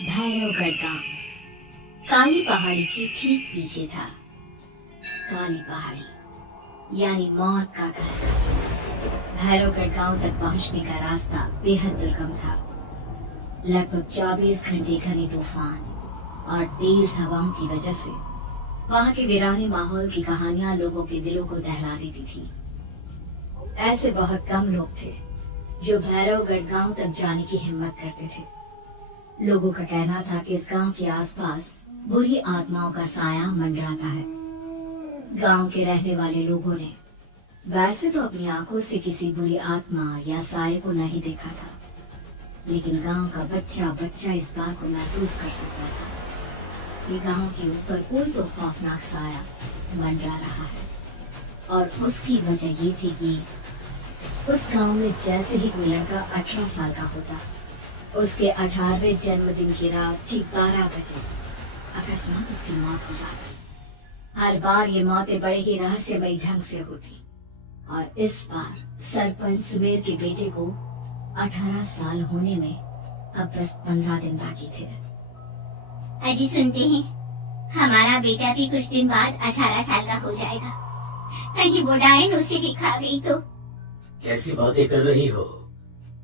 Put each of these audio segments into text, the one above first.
भैरवगढ़ गांव काली पहाड़ी के ठीक पीछे था। काली पहाड़ी यानी मौत का घर। भैरवगढ़ गांव तक पहुंचने का रास्ता बेहद दुर्गम था। लगभग 24 घंटे घने तूफान और तेज हवाओं की वजह से वहां के वीराने माहौल की कहानियां लोगों के दिलों को दहला देती थी। ऐसे बहुत कम लोग थे जो भैरवगढ़ गांव तक जाने की हिम्मत करते थे। लोगों का कहना था कि इस गांव के आसपास बुरी आत्माओं का साया मंडराता है। गांव के रहने वाले लोगों ने वैसे तो अपनी आंखों से किसी बुरी आत्मा या साये को नहीं देखा था, लेकिन गांव का बच्चा बच्चा इस बात को महसूस कर सकता था कि गांव के ऊपर कोई तो खौफनाक साया मंडरा रहा है। और उसकी वजह ये थी कि उस गांव में जैसे ही कोई लड़का 18 साल का होता, उसके 18वें जन्मदिन की रात ठीक 12 बजे अकस्मात उसकी मौत हो जाती। हर बार ये मौतें बड़े ही रहस्यमयी ढंग से होती और इस बार सरपंच सुमेर के बेटे को 18 साल होने में अब बस 15 दिन बाकी थे। अजी सुनते हैं, हमारा बेटा भी कुछ दिन बाद 18 साल का हो जाएगा। कहीं वो डायन उसे भी खा गई तो? कैसी बातें कर रही हो?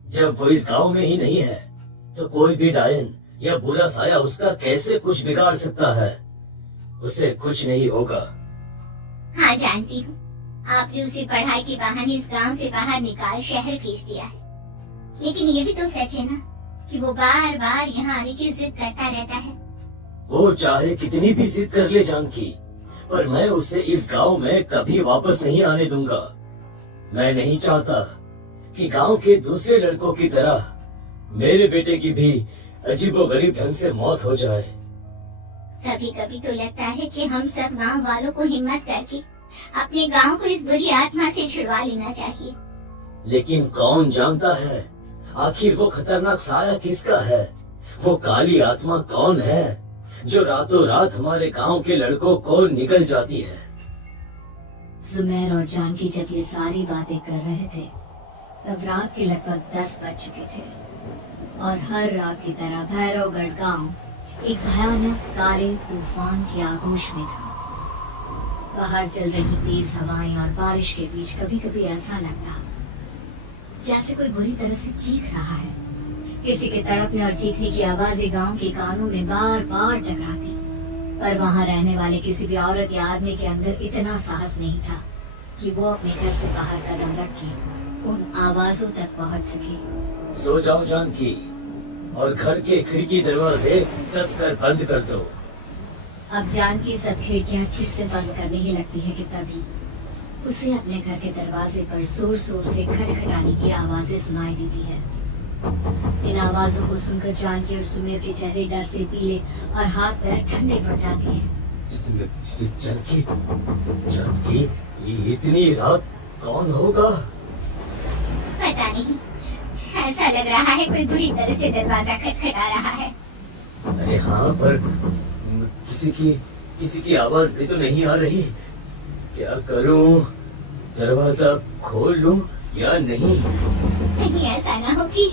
जब वो इस गांव में ही नहीं है तो कोई भी डायन या बुरा साया उसका कैसे कुछ बिगाड़ सकता है? उसे कुछ नहीं होगा। हाँ जानती हूँ, आपने उसे पढ़ाई के बहाने इस गांव से बाहर निकाल शहर भेज दिया है, लेकिन ये भी तो सच है ना कि वो बार बार यहाँ आने की जिद करता रहता है। वो चाहे कितनी भी जिद कर ले जानकी, पर मैं उसे इस गांव में कभी वापस नहीं आने दूंगा। मैं नहीं चाहता कि गांव के दूसरे लड़कों की तरह मेरे बेटे की भी अजीबोगरीब ढंग से मौत हो जाए। कभी कभी तो लगता है कि हम सब गांव वालों को हिम्मत करके अपने गांव को इस बुरी आत्मा से छुड़वा लेना चाहिए। लेकिन कौन जानता है आखिर वो खतरनाक साया किसका है? वो काली आत्मा कौन है जो रातों रात हमारे गांव के लड़कों को निगल जाती है? सुमेर और जानकी जब ये सारी बातें कर रहे थे तब रात के लगभग 10 बज चुके थे और हर रात की तरह भैरवगढ़ गांव एक भयानक काले तूफान की आगोश में था। बाहर चल रही तेज हवाएं और बारिश के बीच कभी कभी ऐसा लगता जैसे कोई बुरी तरह से चीख रहा है। किसी के तड़पने और चीखने की आवाजें गांव के कानों में बार बार टकराती, पर वहां रहने वाले किसी भी औरत या आदमी के अंदर इतना साहस नहीं था कि वो अपने घर से बाहर कदम रख के उन आवाजों तक पहुंच सके। सो जाओ जानकी और घर के खिड़की दरवाजे कसकर बंद कर दो। अब जानकी सब खिड़कियां ठीक से बंद करने ही लगती है कि तभी उसे अपने घर के दरवाजे पर जोर जोर से खटखटाने की आवाजें सुनाई देती है। इन आवाजों को सुनकर जानकी और सुमेर के चेहरे डर से पीले और हाथ पैर ठंडे पड़ जाते हैं। जानकी, जानकी, इतनी रात कौन होगा? पता नहीं, ऐसा लग रहा है कोई बुरी तरह से दरवाजा खटखटा रहा है। अरे हाँ, पर किसी की आवाज भी तो नहीं आ रही। क्या करूं? दरवाजा खोल लूं या नहीं? कहीं ऐसा ना हो कि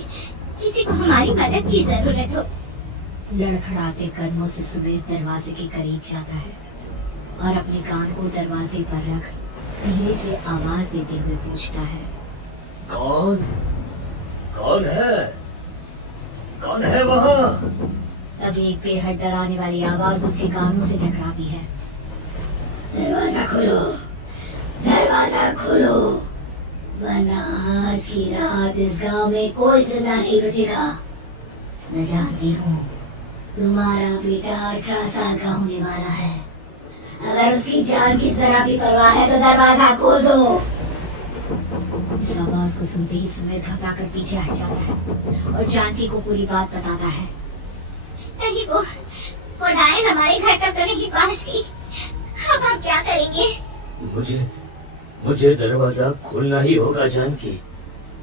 किसी को हमारी मदद की जरूरत हो। लड़खड़ाते कदमों से सुमेर दरवाजे के करीब जाता है और अपने कान को दरवाजे पर रख धीरे से आवाज देते हुए पूछता है, कौन कौन है? कौन है वहाँ? तभी एक बेहद डराने वाली आवाज उसके कानों से टकराती है। दरवाजा खोलो, दरवाजा खोलो, वरना आज की रात इस गांव में कोई जिंदा नहीं बचेगा। मैं जानती हूँ तुम्हारा बेटा 18 साल का होने वाला है। अगर उसकी जान की जरा भी परवाह है तो दरवाजा खोल दो। इस आवाज को सुनते ही सुमेर घबराकर पीछे हट जाता है और जानकी को पूरी बात बताता है। कहीं वो डायन हमारे घर तक तो नहीं पहुंच गई? अब हम क्या करेंगे? मुझे दरवाजा खोलना ही होगा जानकी।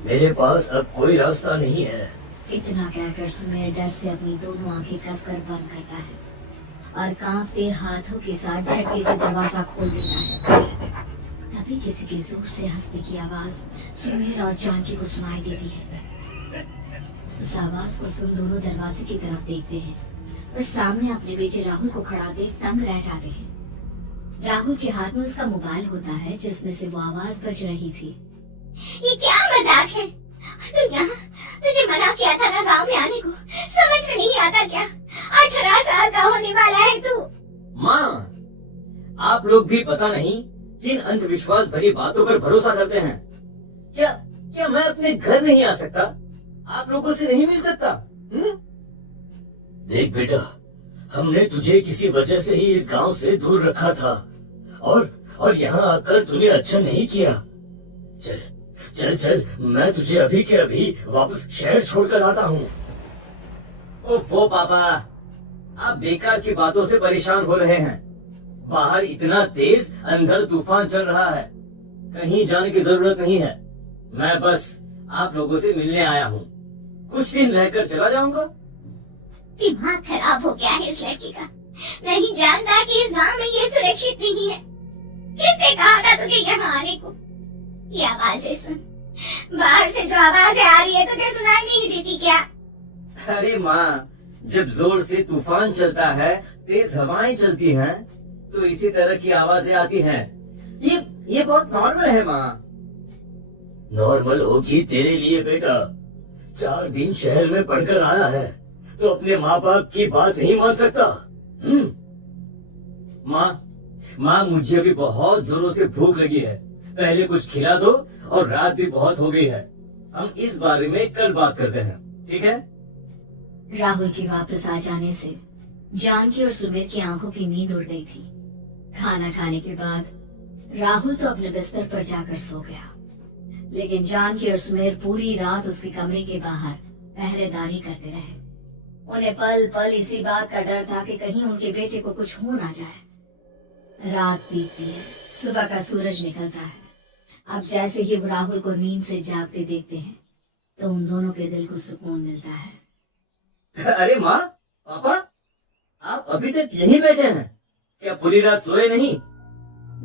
मेरे पास अब कोई रास्ता नहीं है। इतना कहकर सुमेर डर से अपनी दोनों आंखें कसकर बंद करता है और कांपते हाथों के साथ झटके से दरवाजा खोल देता है। तभी किसी के जोर से हंसने की आवाज सुमेर और जानकी को सुनाई देती है। उस आवाज को सुन दोनों दरवाजे की तरफ देखते हैं और सामने अपने बेटे राहुल को खड़ा देख तंग रह जाते हैं। राहुल के हाथ में उसका मोबाइल होता है जिसमें से वो आवाज बज रही थी। ये क्या मजाक है? तू यहाँ, तुझे मना किया था ना गांव में आने को, समझ में नहीं आता क्या? 18 साल का होने वाला है तू। माँ, आप लोग भी पता नहीं किन अंधविश्वास भरी बातों पर भरोसा करते हैं। क्या मैं अपने घर नहीं आ सकता? आप लोगों से नहीं मिल सकता? देख बेटा, हमने तुझे किसी वजह से ही इस गांव से दूर रखा था और यहाँ आकर तूने अच्छा नहीं किया। चल चल चल, मैं तुझे अभी के अभी वापस शहर छोड़कर आता हूँ। ओफो पापा, आप बेकार की बातों से परेशान हो रहे हैं। बाहर इतना तेज अंधड़ तूफान चल रहा है, कहीं जाने की जरूरत नहीं है। मैं बस आप लोगों से मिलने आया हूँ, कुछ दिन रहकर चला जाऊंगा। दिमाग खराब हो गया है इस लड़की का। नहीं जानता कि इस गांव में ये सुरक्षित नहीं है। किसने कहा था तुझे यहाँ आने को? ये आवाजें सुन, बाहर से जो आवाजें आ रही है तुझे सुनाई नहीं देती क्या? अरे माँ, जब जोर से तूफान चलता है, तेज हवाएं चलती हैं, तो इसी तरह की आवाजें आती हैं। ये बहुत नॉर्मल है माँ। नॉर्मल होगी तेरे लिए बेटा। 4 दिन शहर में पढ़कर आया है तो अपने माँ बाप की बात नहीं मान सकता। माँ, मुझे अभी बहुत जोरों से भूख लगी है, पहले कुछ खिला दो, और रात भी बहुत हो गई है। हम इस बारे में कल बात करते हैं, ठीक है? राहुल के वापस आ जाने से जानकी और सुमेर की आंखों की नींद उड़ गई थी। खाना खाने के बाद राहुल तो अपने बिस्तर पर जाकर सो गया, लेकिन जानकी और सुमेर पूरी रात उसके कमरे के बाहर पहरेदारी करते रहे। उन्हें पल पल इसी बात का डर था कि कहीं उनके बेटे को कुछ हो ना जाए। रात बीतती है, सुबह का सूरज निकलता है। अब जैसे ही वो राहुल को नींद से जागते देखते हैं तो उन दोनों के दिल को सुकून मिलता है। अरे माँ, पापा, आप अभी तक यहीं बैठे हैं? क्या पूरी रात सोए नहीं?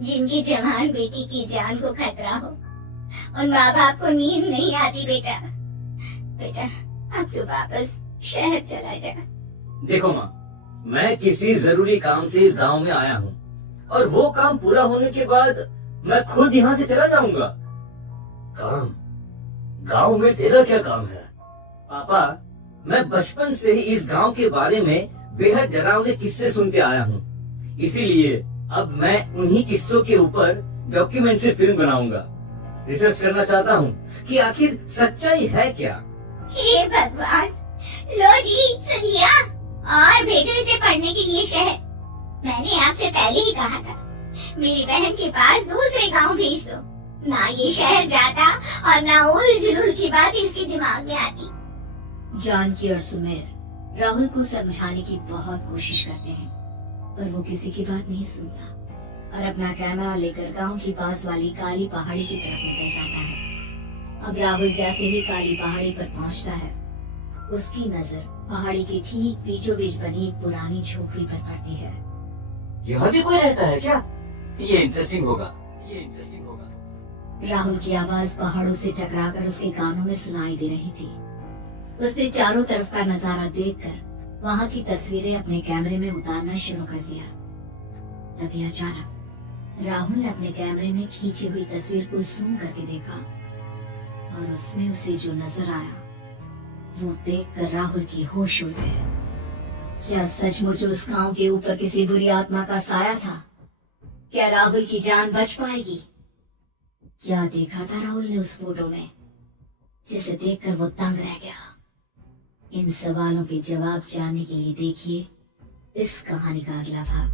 जिनकी जवान बेटी की जान को खतरा हो, उन माँ बाप को नींद नहीं आती बेटा। अब तो वापस शहर चला जा। देखो माँ, मैं किसी जरूरी काम से इस गांव में आया हूँ, और वो काम पूरा होने के बाद मैं खुद यहाँ से चला जाऊंगा। काम? गांव में तेरा क्या काम है? पापा, मैं बचपन से ही इस गांव के बारे में बेहद डरावने किस्से सुनते आया हूँ, इसीलिए अब मैं उन्हीं किस्सों के ऊपर डॉक्यूमेंट्री फिल्म बनाऊंगा। रिसर्च करना चाहता हूँ कि आखिर सच्चाई है क्या। हे भगवान, लो जी सुन लिया, और भेजो इसे पढ़ने के लिए शहर। मैंने आपसे पहले ही कहा था, मेरी बहन के पास दूसरे गांव भेज दो। ना ये शहर जाता और ना उल जुलूल की बात इसके दिमाग में आती। जानकी और सुमेर राहुल को समझाने की बहुत कोशिश करते हैं, पर वो किसी की बात नहीं सुनता और अपना कैमरा लेकर गांव के पास वाली काली पहाड़ी की तरफ निकल जाता है। अब राहुल जैसे ही काली पहाड़ी पर पहुंचता है, उसकी नजर पहाड़ी के ठीक बीचों बीच बनी एक पुरानी झोपड़ी पर पड़ती है। यहाँ भी कोई रहता है क्या? ये इंटरेस्टिंग होगा। राहुल की आवाज पहाड़ों से टकराकर उसके कानों में सुनाई दे रही थी। उसने चारों तरफ का नजारा देखकर वहाँ की तस्वीरें अपने कैमरे में उतारना शुरू कर दिया। तभी अचानक राहुल ने अपने कैमरे में खींची हुई तस्वीर को जूम करके देखा, और उसमें उसे जो नजर आया वो देखकर राहुल की होश उड़ गए। क्या सचमुच उस गांव के ऊपर किसी बुरी आत्मा का साया था? क्या राहुल की जान बच पाएगी? क्या देखा था राहुल ने उस फोटो में जिसे देखकर वो दंग रह गया? इन सवालों के जवाब जानने के लिए देखिए इस कहानी का अगला भाग।